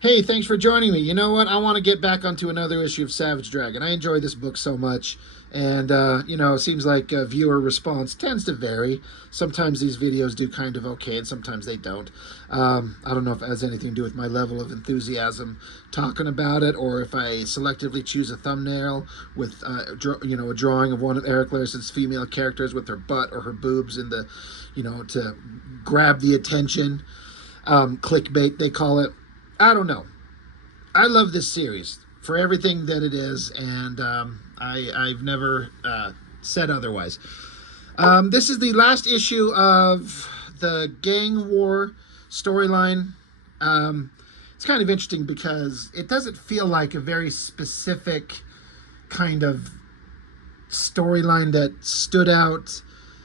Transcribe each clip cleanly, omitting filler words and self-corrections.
Hey, thanks for joining me. You know what? I want to get back onto another issue of Savage Dragon. I enjoy this book so much. And, it seems like viewer response tends to vary. Sometimes these videos do kind of okay, and sometimes they don't. I don't know if it has anything to do with my level of enthusiasm talking about it, or if I selectively choose a thumbnail with, a drawing of one of Eric Larson's female characters with her butt or her boobs in the, to grab the attention. Clickbait, they call it. I don't know. I love this series for everything that it is, and I've never said otherwise. This is the last issue of the gang war storyline. It's kind of interesting because it doesn't feel like a very specific kind of storyline that stood out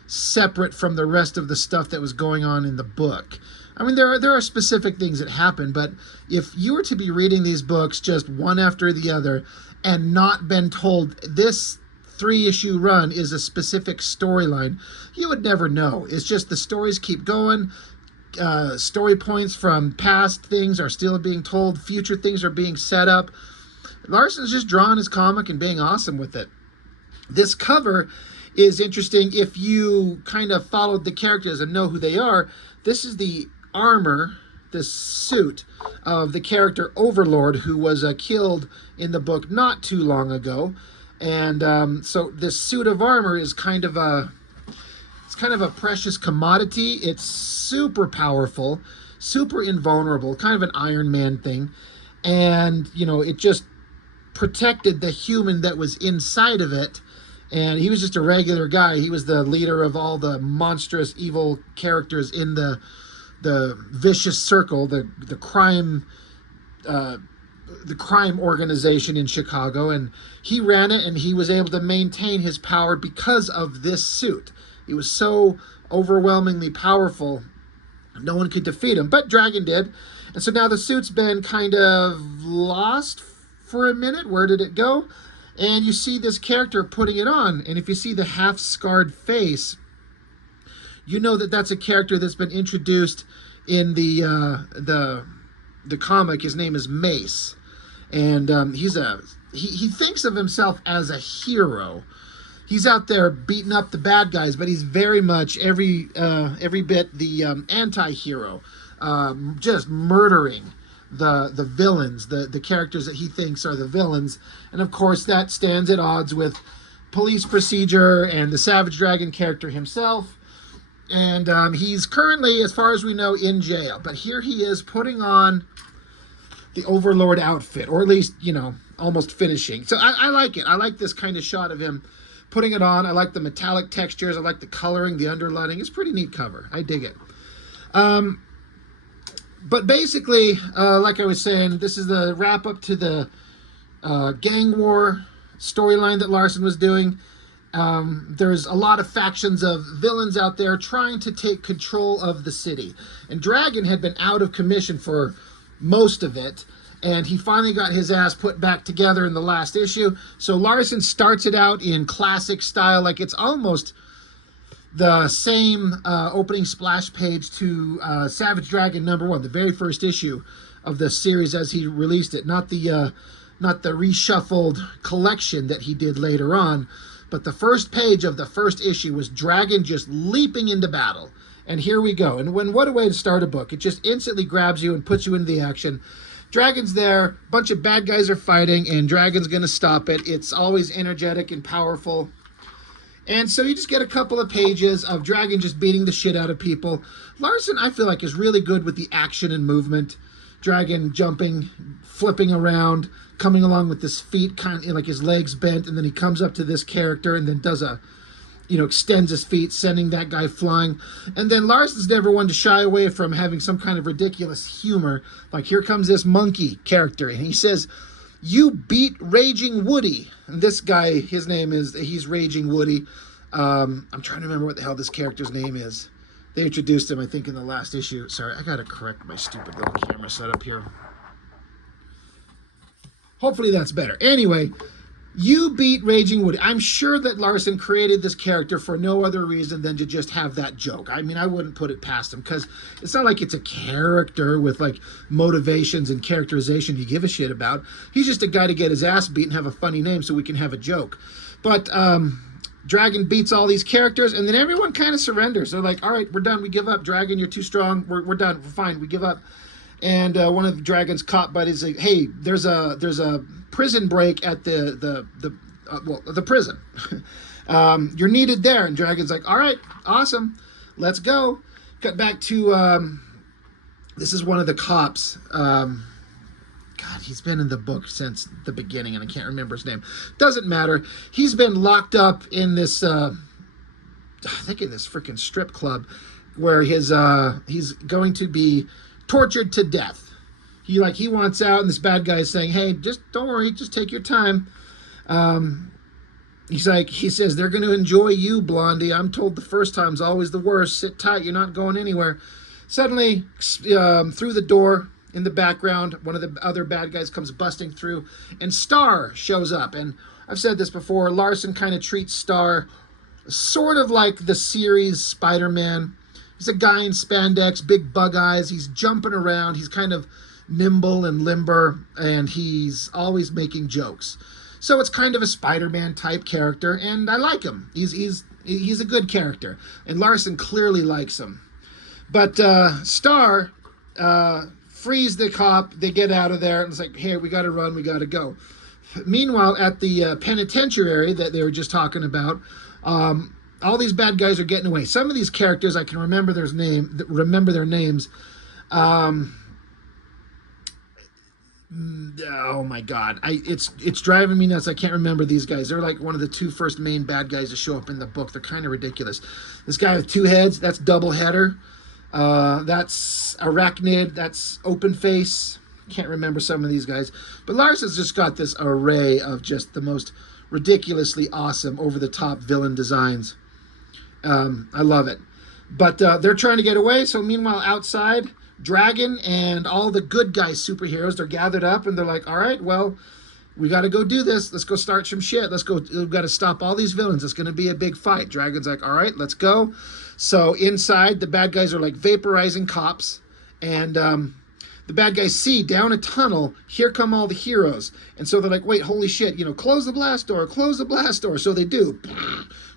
separate from the rest of the stuff that was going on in the book. I mean, there are specific things that happen, but if you were to be reading these books just one after the other and not been told this 3-issue run is a specific storyline, you would never know. It's just the stories keep going. Story points from past things are still being told. Future things are being set up. Larsen's just drawing his comic and being awesome with it. This cover is interesting if you kind of followed the characters and know who they are. This is the armor, this suit of the character Overlord, who was killed in the book not too long ago. And so this suit of armor is kind of a precious commodity. It's super powerful, super invulnerable, kind of an Iron Man thing. And, it just protected the human that was inside of it. And he was just a regular guy. He was the leader of all the monstrous evil characters in the vicious circle, the crime organization in Chicago, and he ran it, and he was able to maintain his power because of this suit. He was so overwhelmingly powerful, no one could defeat him, but Dragon did. And so now the suit's been kind of lost for a minute. Where did it go? And you see this character putting it on, and if you see the half-scarred face, you know that that's a character that's been introduced in the comic. His name is Mace, and he thinks of himself as a hero. He's out there beating up the bad guys, but he's very much every bit the anti-hero, just murdering the villains, the characters that he thinks are the villains. And of course that stands at odds with police procedure and the Savage Dragon character himself. And he's currently, as far as we know, in jail. But here he is putting on the Overlord outfit, or at least, almost finishing. So I like it. I like this kind of shot of him putting it on. I like the metallic textures. I like the coloring, the underlining. It's a pretty neat cover. I dig it. But basically, like I was saying, this is the wrap-up to the gang war storyline that Larsen was doing. There's a lot of factions of villains out there trying to take control of the city. And Dragon had been out of commission for most of it, and he finally got his ass put back together in the last issue. So Larsen starts it out in classic style, like it's almost the same opening splash page to Savage Dragon #1, the very first issue of the series as he released it. Not the reshuffled collection that he did later on, but the first page of the first issue was Dragon just leaping into battle. And here we go. And what a way to start a book. It just instantly grabs you and puts you into the action. Dragon's there, a bunch of bad guys are fighting, and Dragon's going to stop it. It's always energetic and powerful. And so you just get a couple of pages of Dragon just beating the shit out of people. Larsen, I feel like, is really good with the action and movement. Dragon jumping, flipping around, coming along with his feet, kind of like his legs bent, and then he comes up to this character and then does extends his feet, sending that guy flying. And then Larsen's never one to shy away from having some kind of ridiculous humor. Like, here comes this monkey character, and he says, "You beat Raging Woody." And this guy, he's Raging Woody. I'm trying to remember what the hell this character's name is. They introduced him, I think, in the last issue. Sorry, I gotta correct my stupid little camera setup here. Hopefully that's better. Anyway, You beat Raging Woody. I'm sure that Larsen created this character for no other reason than to just have that joke. I mean, I wouldn't put it past him, because it's not like it's a character with like motivations and characterization you give a shit about. He's just a guy to get his ass beat and have a funny name so we can have a joke. But Dragon beats all these characters, and then everyone kind of surrenders. They're like, all right, we're done. We give up. Dragon, you're too strong. We're done. We're fine. We give up. And one of the Dragon's cop buddies like, hey, there's a prison break at the prison. You're needed there. And Dragon's like, all right, awesome, let's go. Cut back to this is one of the cops. God, he's been in the book since the beginning, and I can't remember his name. Doesn't matter. He's been locked up in this I think in this freaking strip club where he's going to be tortured to death. He wants out, and this bad guy is saying, hey, just don't worry, just take your time. He says, they're going to enjoy you, Blondie. I'm told the first time's always the worst. Sit tight, you're not going anywhere. Suddenly, through the door in the background, one of the other bad guys comes busting through, and Star shows up. And I've said this before, Larsen kind of treats Star sort of like the series Spider-Man. He's a guy in spandex, big bug eyes. He's jumping around. He's kind of nimble and limber, and he's always making jokes. So it's kind of a Spider-Man type character, and I like him. He's a good character, and Larsen clearly likes him. But Star frees the cop. They get out of there, and it's like, hey, we got to run. We got to go. Meanwhile, at the penitentiary that they were just talking about, all these bad guys are getting away. Some of these characters I can remember their names. Oh my God, it's driving me nuts. I can't remember these guys. They're like one of the two first main bad guys to show up in the book. They're kind of ridiculous. This guy with two heads, that's Doubleheader. That's Arachnid. That's Open Face. Can't remember some of these guys. But Larsen's just got this array of just the most ridiculously awesome, over-the-top villain designs. I love it. But they're trying to get away. So meanwhile, outside, Dragon and all the good guy superheroes, they're gathered up, and they're like, all right, well, we got to go do this. Let's go start some shit. Let's go. We've got to stop all these villains. It's going to be a big fight. Dragon's like, all right, let's go. So inside, the bad guys are like vaporizing cops, and the bad guys see down a tunnel, here come all the heroes. And so they're like, wait, holy shit, close the blast door, close the blast door. So they do.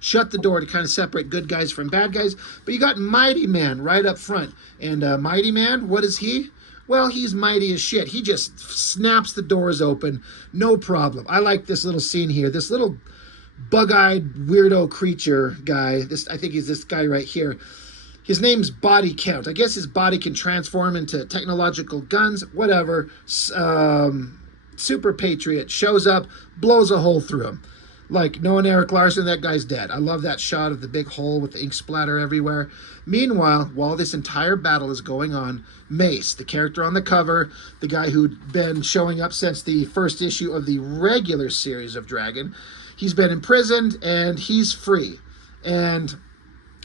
Shut the door to kind of separate good guys from bad guys. But you got Mighty Man right up front. And Mighty Man, what is he? Well, he's mighty as shit. He just snaps the doors open. No problem. I like this little scene here. This little bug-eyed weirdo creature guy. I think he's this guy right here. His name's Body Count. I guess his body can transform into technological guns, whatever. Super Patriot shows up, blows a hole through him. Like, knowing Eric Larsen, that guy's dead. I love that shot of the big hole with the ink splatter everywhere. Meanwhile, while this entire battle is going on, Mace, the character on the cover, the guy who'd been showing up since the first issue of the regular series of Dragon, he's been imprisoned and he's free. And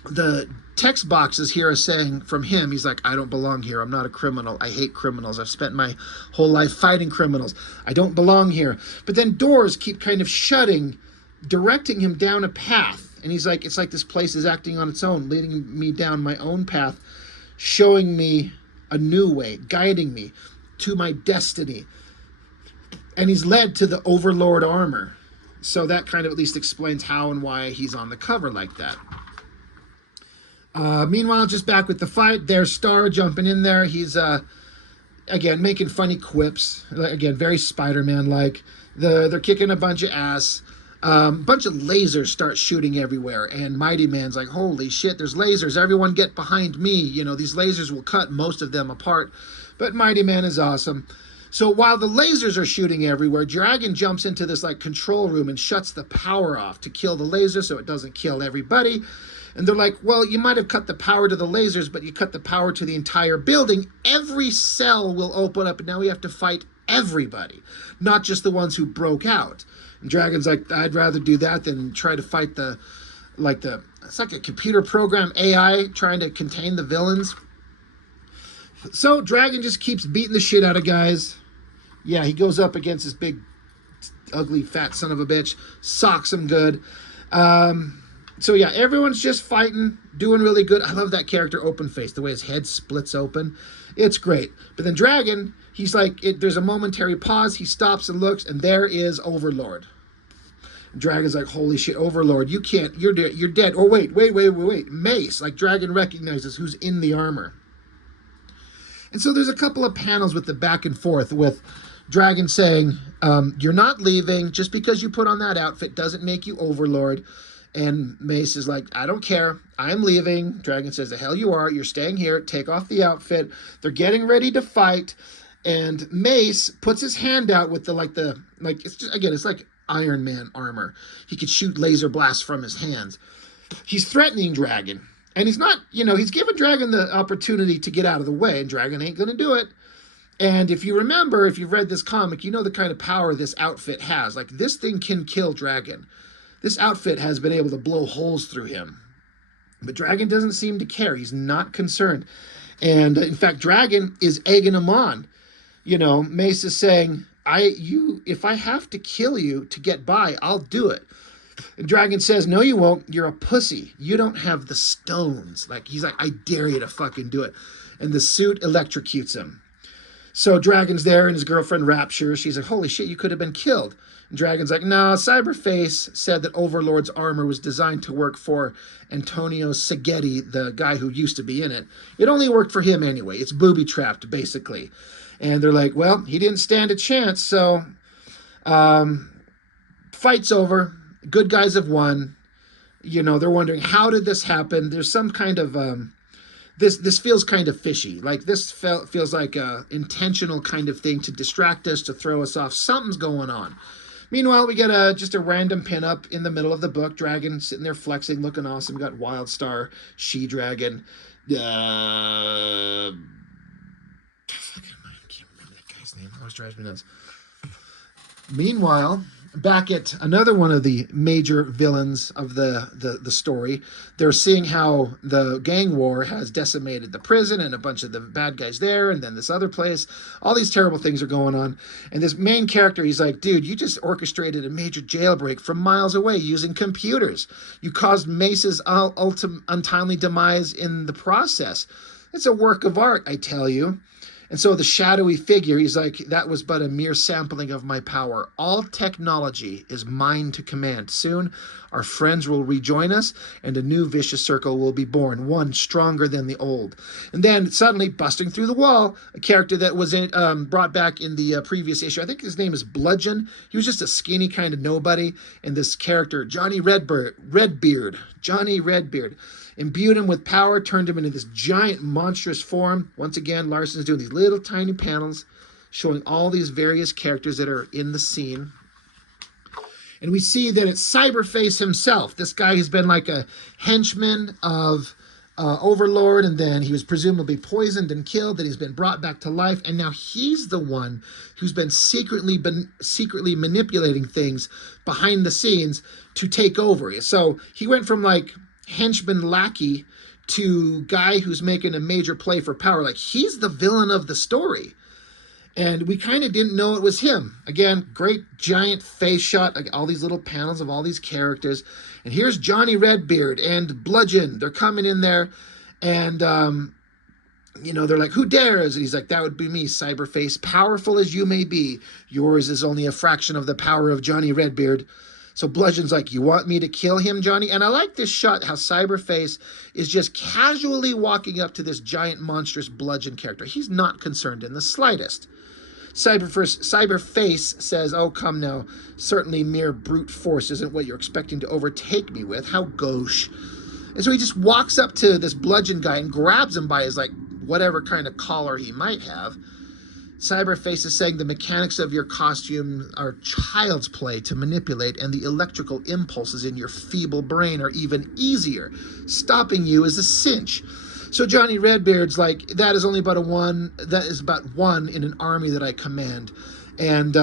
the text boxes here are saying from him, he's like, I don't belong here. I'm not a criminal. I hate criminals. I've spent my whole life fighting criminals. I don't belong here. But then doors keep kind of shutting, directing him down a path. And he's like, it's like this place is acting on its own, leading me down my own path, showing me a new way, guiding me to my destiny. And he's led to the Overlord armor. So that kind of at least explains how and why he's on the cover like that. Meanwhile, just back with the fight, there's Star jumping in there. He's, again, making funny quips. Again, very Spider-Man-like. They're kicking a bunch of ass. Bunch of lasers start shooting everywhere. And Mighty Man's like, holy shit, there's lasers. Everyone get behind me. These lasers will cut most of them apart. But Mighty Man is awesome. So while the lasers are shooting everywhere, Dragon jumps into this, control room and shuts the power off to kill the laser so it doesn't kill everybody. And they're like, well, you might have cut the power to the lasers, but you cut the power to the entire building. Every cell will open up, and now we have to fight everybody, not just the ones who broke out. And Dragon's like, I'd rather do that than try to fight it's like a computer program AI trying to contain the villains. So Dragon just keeps beating the shit out of guys. Yeah, he goes up against this big ugly fat son of a bitch, socks him good. So yeah, everyone's just fighting, doing really good. I love that character, Open Face, the way his head splits open. It's great. But then Dragon, he's like, there's a momentary pause. He stops and looks, and there is Overlord. Dragon's like, holy shit, Overlord, you can't, you're dead. Oh, wait. Mace, like Dragon recognizes who's in the armor. And so there's a couple of panels with the back and forth with Dragon saying, you're not leaving. Just because you put on that outfit doesn't make you Overlord. And Mace is like, I don't care. I'm leaving. Dragon says, the hell you are. You're staying here. Take off the outfit. They're getting ready to fight. And Mace puts his hand out with it's just, again, it's like Iron Man armor. He could shoot laser blasts from his hands. He's threatening Dragon. And he's not, he's given Dragon the opportunity to get out of the way. And Dragon ain't going to do it. And if you remember, if you've read this comic, you know the kind of power this outfit has. Like, this thing can kill Dragon. This outfit has been able to blow holes through him. But Dragon doesn't seem to care. He's not concerned. And in fact, Dragon is egging him on. Mace is saying, if I have to kill you to get by, I'll do it. And Dragon says, no, you won't. You're a pussy. You don't have the stones. He's like, I dare you to fucking do it. And the suit electrocutes him. So Dragon's there and his girlfriend Rapture. She's like, holy shit, you could have been killed. And Dragon's like, no, Cyberface said that Overlord's armor was designed to work for Antonio Seghetti, the guy who used to be in it. It only worked for him anyway. It's booby-trapped, basically. And they're like, well, he didn't stand a chance, so fight's over. Good guys have won. They're wondering, how did this happen? There's some kind of... This feels kind of fishy. This feels like a intentional kind of thing to distract us, to throw us off. Something's going on. Meanwhile, we get just a random pinup in the middle of the book. Dragon sitting there flexing, looking awesome. Got Wildstar, She-Dragon. I can't remember that guy's name. Always drives me nuts. Meanwhile, back at another one of the major villains of the story, they're seeing how the gang war has decimated the prison and a bunch of the bad guys there, and then this other place. All these terrible things are going on. And this main character, he's like, dude, you just orchestrated a major jailbreak from miles away using computers. You caused Mace's untimely demise in the process. It's a work of art, I tell you. And so the shadowy figure, he's like, that was but a mere sampling of my power. All technology is mine to command. Soon, our friends will rejoin us, and a new vicious circle will be born, one stronger than the old. And then, suddenly, busting through the wall, a character that was brought back in the previous issue. I think his name is Bludgeon. He was just a skinny kind of nobody. And this character, Johnny Redbeard, imbued him with power, turned him into this giant, monstrous form. Once again, Larsen's doing these little tiny panels showing all these various characters that are in the scene. And we see that it's Cyberface himself. This guy has been like a henchman of Overlord, and then he was presumably poisoned and killed, then he's been brought back to life, and now he's the one who's been secretly manipulating things behind the scenes to take over. So he went from henchman lackey to guy who's making a major play for power. He's the villain of the story. And we kind of didn't know it was him. Again, great giant face shot, all these little panels of all these characters. And here's Johnny Redbeard and Bludgeon. They're coming in there, and they're like, who dares? And he's like, that would be me, Cyberface. Powerful as you may be, yours is only a fraction of the power of Johnny Redbeard. So Bludgeon's like, you want me to kill him, Johnny? And I like this shot, how Cyberface is just casually walking up to this giant, monstrous Bludgeon character. He's not concerned in the slightest. Cyberface says, oh, come now. Certainly mere brute force isn't what you're expecting to overtake me with. How gauche. And so he just walks up to this Bludgeon guy and grabs him by his, whatever kind of collar he might have. Cyberface is saying the mechanics of your costume are child's play to manipulate, and the electrical impulses in your feeble brain are even easier. Stopping you is a cinch. So Johnny Redbeard's like, that is about one in an army that I command. And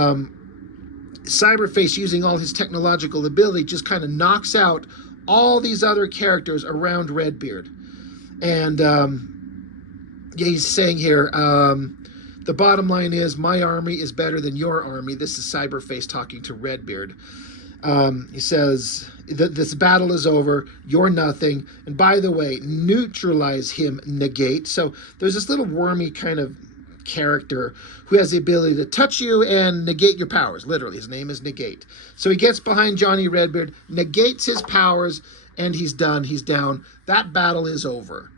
Cyberface, using all his technological ability, just kind of knocks out all these other characters around Redbeard. And he's saying here, the The bottom line is, my army is better than your army. This is Cyberface talking to Redbeard. He says, this battle is over. You're nothing. And by the way, neutralize him, negate. So there's this little wormy kind of character who has the ability to touch you and negate your powers. Literally, his name is Negate. So he gets behind Johnny Redbeard, negates his powers, and he's done. He's down. That battle is over.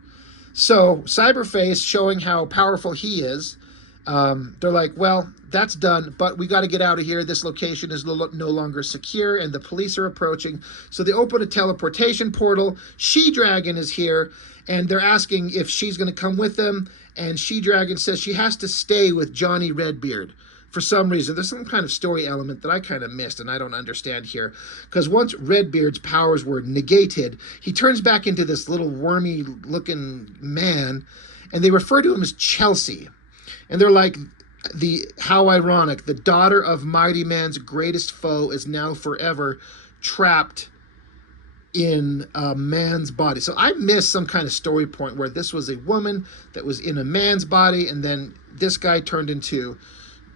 So Cyberface, showing how powerful he is, they're like, well, that's done, but we got to get out of here. This location is no longer secure, and the police are approaching. So they open a teleportation portal. She-Dragon is here, and they're asking if she's going to come with them. And She-Dragon says she has to stay with Johnny Redbeard for some reason. There's some kind of story element that I kind of missed, and I don't understand here. Because once Redbeard's powers were negated, he turns back into this little wormy-looking man, and they refer to him as Chelsea. And they're like, how ironic, the daughter of Mighty Man's greatest foe is now forever trapped in a man's body. So I missed some kind of story point where this was a woman that was in a man's body, and then this guy turned into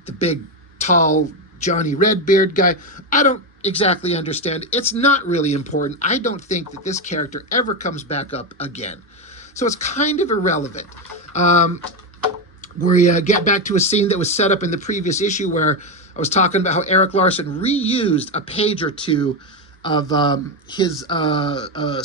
the big, tall Johnny Redbeard guy. I don't exactly understand. It's not really important. I don't think that this character ever comes back up again. So it's kind of irrelevant. We get back to a scene that was set up in the previous issue where I was talking about how Eric Larsen reused a page or two of his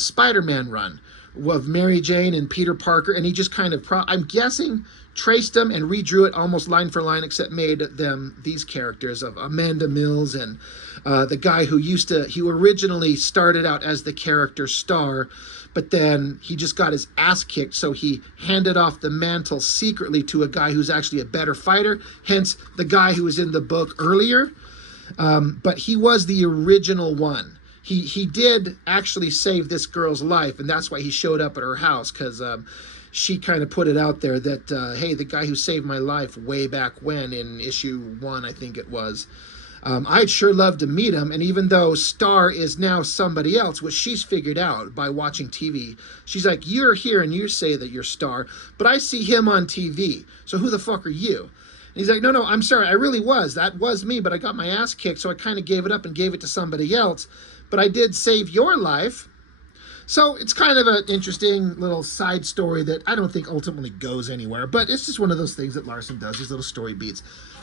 Spider-Man run of Mary Jane and Peter Parker, and he just kind of, I'm guessing, traced them and redrew it almost line for line, except made them these characters of Amanda Mills and the guy who originally started out as the character Star, but then he just got his ass kicked, so he handed off the mantle secretly to a guy who's actually a better fighter, hence the guy who was in the book earlier. But he was the original one. He did actually save this girl's life, and that's why he showed up at her house, because she kind of put it out there that, hey, the guy who saved my life way back when in issue 1, I think it was, I'd sure love to meet him. And even though Star is now somebody else, which she's figured out by watching TV, she's like, you're here and you say that you're Star, but I see him on TV, so who the fuck are you? And he's like, no, I'm sorry, I really was. That was me, but I got my ass kicked, so I kind of gave it up and gave it to somebody else. But I did save your life. So it's kind of an interesting little side story that I don't think ultimately goes anywhere, but it's just one of those things that Larsen does, these little story beats.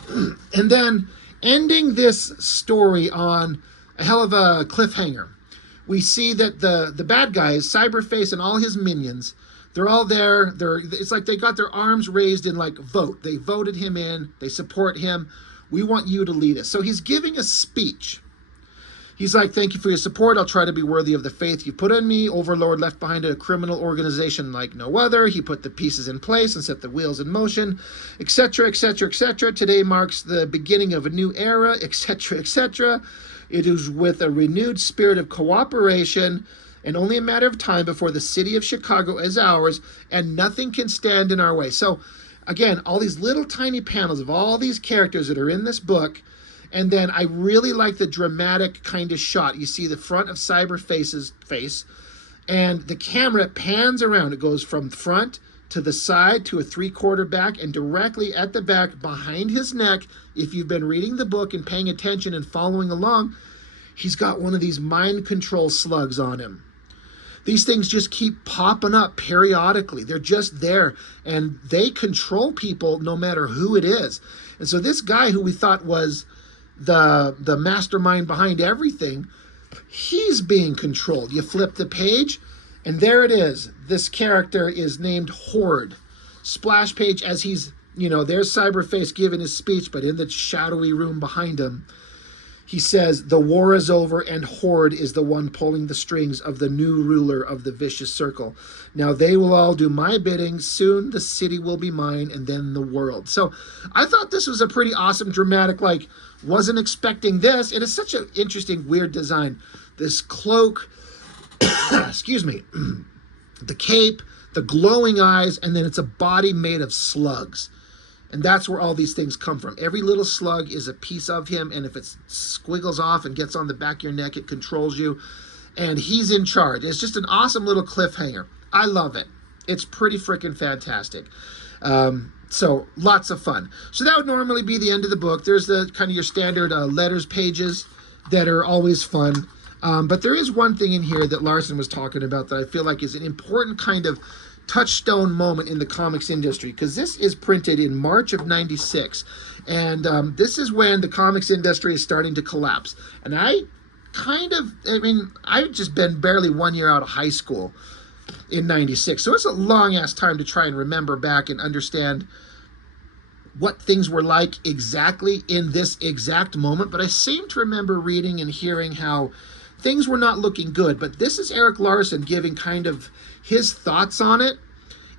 And then ending this story on a hell of a cliffhanger, we see that the bad guys, Cyberface and all his minions, they're all there. It's like they got their arms raised in like vote. They voted him in. They support him. We want you to lead us. So he's giving a speech. He's like, thank you for your support. I'll try to be worthy of the faith you put in me. Overlord left behind a criminal organization like no other. He put the pieces in place and set the wheels in motion, etc., etc., etc. Today marks the beginning of a new era, etc., etc. It is with a renewed spirit of cooperation and only a matter of time before the city of Chicago is ours, and nothing can stand in our way. So, again, all these little tiny panels of all these characters that are in this book. And then I really like the dramatic kind of shot. You see the front of Cyberface's face, and the camera pans around. It goes from front to the side to a 3/4 back, and directly at the back behind his neck. If you've been reading the book and paying attention and following along, he's got one of these mind control slugs on him. These things just keep popping up periodically. They're just there, and they control people no matter who it is. And so this guy who we thought was the mastermind behind everything, he's being controlled. You flip the page, and there it is. This character is named Horde. Splash page as he's, there's Cyberface giving his speech, but in the shadowy room behind him, he says, the war is over, and Horde is the one pulling the strings of the new ruler of the vicious circle. Now they will all do my bidding. Soon the city will be mine, and then the world. So I thought this was a pretty awesome, dramatic, wasn't expecting this. It is such an interesting, weird design. This cloak, excuse me, the cape, the glowing eyes, and then it's a body made of slugs. And that's where all these things come from. Every little slug is a piece of him, and if it squiggles off and gets on the back of your neck, it controls you. And he's in charge. It's just an awesome little cliffhanger. I love it. It's pretty freaking fantastic. So lots of fun. So that would normally be the end of the book. There's the kind of your standard letters pages that are always fun. But there is one thing in here that Larsen was talking about that I feel like is an important kind of touchstone moment in the comics industry, because this is printed in March of '96, and this is when the comics industry is starting to collapse. And I've just been barely 1 year out of high school in '96, so it's a long ass time to try and remember back and understand what things were like exactly in this exact moment. But I seem to remember reading and hearing how things were not looking good. But this is Erik Larsen giving kind of his thoughts on it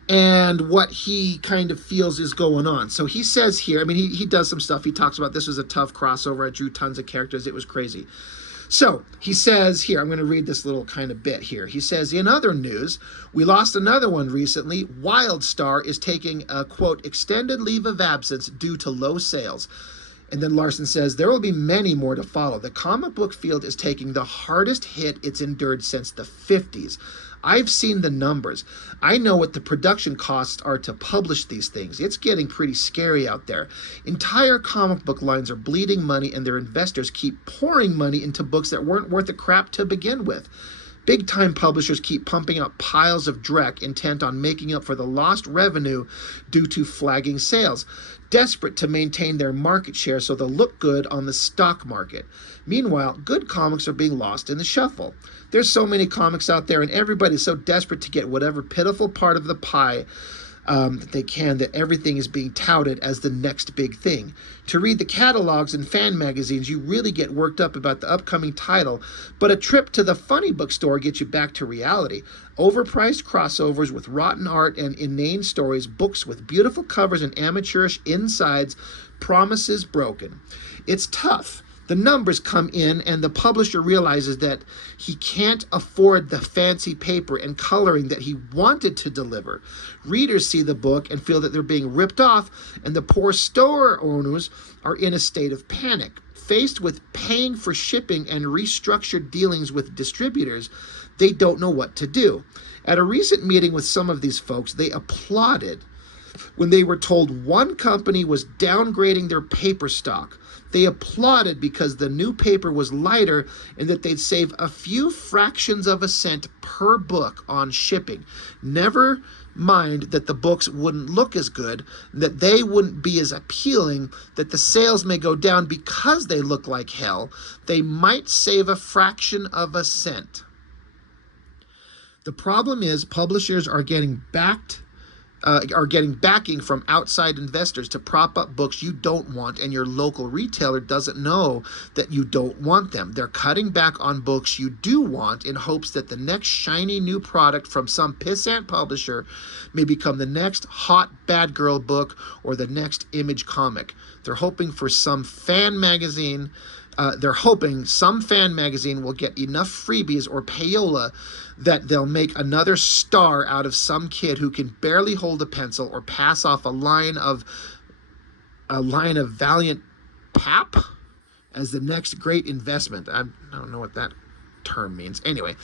and what he kind of feels is going on. So he says here, I mean, he does some stuff. He talks about this was a tough crossover. I drew tons of characters. It was crazy. So he says here, I'm going to read this little kind of bit here. He says, in other news, we lost another one recently. WildStar is taking a, quote, extended leave of absence due to low sales. And then Larsen says, there will be many more to follow. The comic book field is taking the hardest hit it's endured since the 50s. I've seen the numbers. I know what the production costs are to publish these things. It's getting pretty scary out there. Entire comic book lines are bleeding money, and their investors keep pouring money into books that weren't worth a crap to begin with. Big-time publishers keep pumping out piles of dreck intent on making up for the lost revenue due to flagging sales, desperate to maintain their market share so they'll look good on the stock market. Meanwhile, good comics are being lost in the shuffle. There's so many comics out there, and everybody's so desperate to get whatever pitiful part of the pie that they can, that everything is being touted as the next big thing. To read the catalogs and fan magazines, you really get worked up about the upcoming title, but a trip to the funny book store gets you back to reality. Overpriced crossovers with rotten art and inane stories, books with beautiful covers and amateurish insides, promises broken. It's tough. The numbers come in, and the publisher realizes that he can't afford the fancy paper and coloring that he wanted to deliver. Readers see the book and feel that they're being ripped off, and the poor store owners are in a state of panic. Faced with paying for shipping and restructured dealings with distributors, they don't know what to do. At a recent meeting with some of these folks, they applauded when they were told one company was downgrading their paper stock. They applauded because the new paper was lighter and that they'd save a few fractions of a cent per book on shipping. Never mind that the books wouldn't look as good, that they wouldn't be as appealing, that the sales may go down because they look like hell. They might save a fraction of a cent. The problem is publishers are getting backing from outside investors to prop up books you don't want, and your local retailer doesn't know that you don't want them. They're cutting back on books you do want in hopes that the next shiny new product from some pissant publisher may become the next hot bad girl book or the next Image comic. They're hoping some fan magazine will get enough freebies or payola that they'll make another star out of some kid who can barely hold a pencil or pass off a line of Valiant pap as the next great investment. I don't know what that term means. Anyway,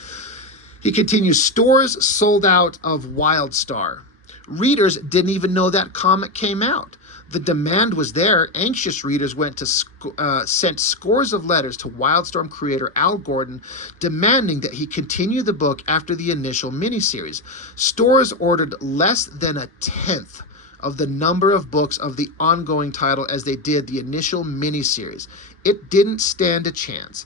he continues, stores sold out of WildStar. Readers didn't even know that comic came out. The demand was there. Anxious readers sent scores of letters to Wildstorm creator Al Gordon demanding that he continue the book after the initial miniseries. Stores ordered less than a tenth of the number of books of the ongoing title as they did the initial miniseries. It didn't stand a chance.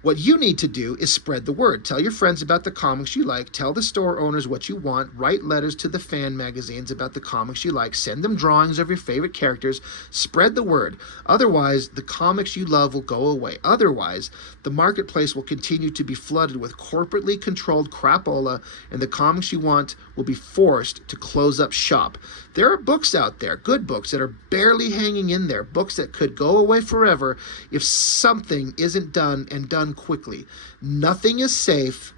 What you need to do is spread the word. Tell your friends about the comics you like. Tell the store owners what you want. Write letters to the fan magazines about the comics you like. Send them drawings of your favorite characters. Spread the word. Otherwise, the comics you love will go away. Otherwise, the marketplace will continue to be flooded with corporately controlled crapola, and the comics you want will be forced to close up shop. There are books out there, good books, that are barely hanging in there, books that could go away forever if something isn't done, and done quickly. Nothing is safe.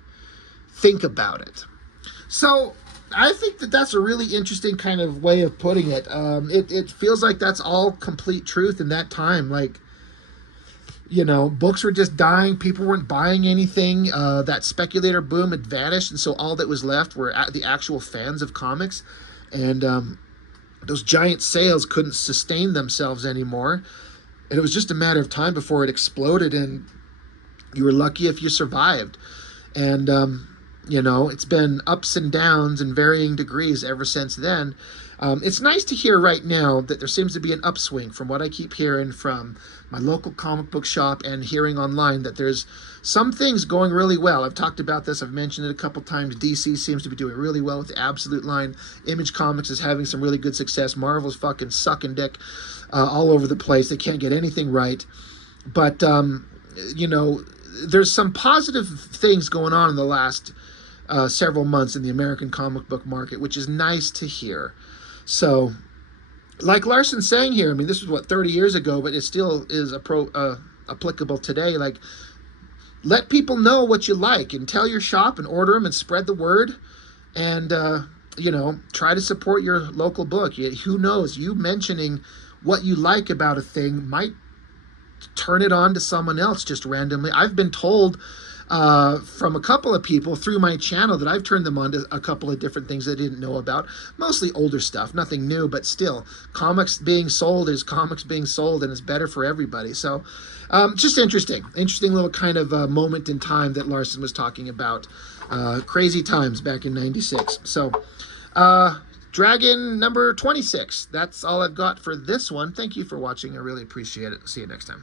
Think about it. So I think that that's a really interesting kind of way of putting it. It feels like that's all complete truth in that time. Like, You know, books were just dying. People weren't buying anything. That speculator boom had vanished, and so all that was left were the actual fans of comics. And those giant sales couldn't sustain themselves anymore. And it was just a matter of time before it exploded, and you were lucky if you survived. And you know, it's been ups and downs in varying degrees ever since then. It's nice to hear right now that there seems to be an upswing from what I keep hearing from my local comic book shop and hearing online, that there's some things going really well. I've talked about this. I've mentioned it a couple times. DC seems to be doing really well with the Absolute line. Image Comics is having some really good success. Marvel's fucking sucking dick all over the place. They can't get anything right. But, you know, there's some positive things going on in the last several months in the American comic book market, which is nice to hear. So, like Larsen's saying here, I mean, this was, what, 30 years ago, but it still is applicable today. Like, let people know what you like, and tell your shop and order them and spread the word. And, you know, try to support your local book. Who knows? You mentioning what you like about a thing might turn it on to someone else just randomly. I've been told from a couple of people through my channel that I've turned them on to a couple of different things they didn't know about. Mostly older stuff, nothing new, but still, comics being sold is comics being sold, and it's better for everybody. So just interesting little kind of moment in time that Larsen was talking about. Crazy times back in 96. So Dragon number 26. That's all I've got for this one. Thank you for watching. I really appreciate it. See you next time.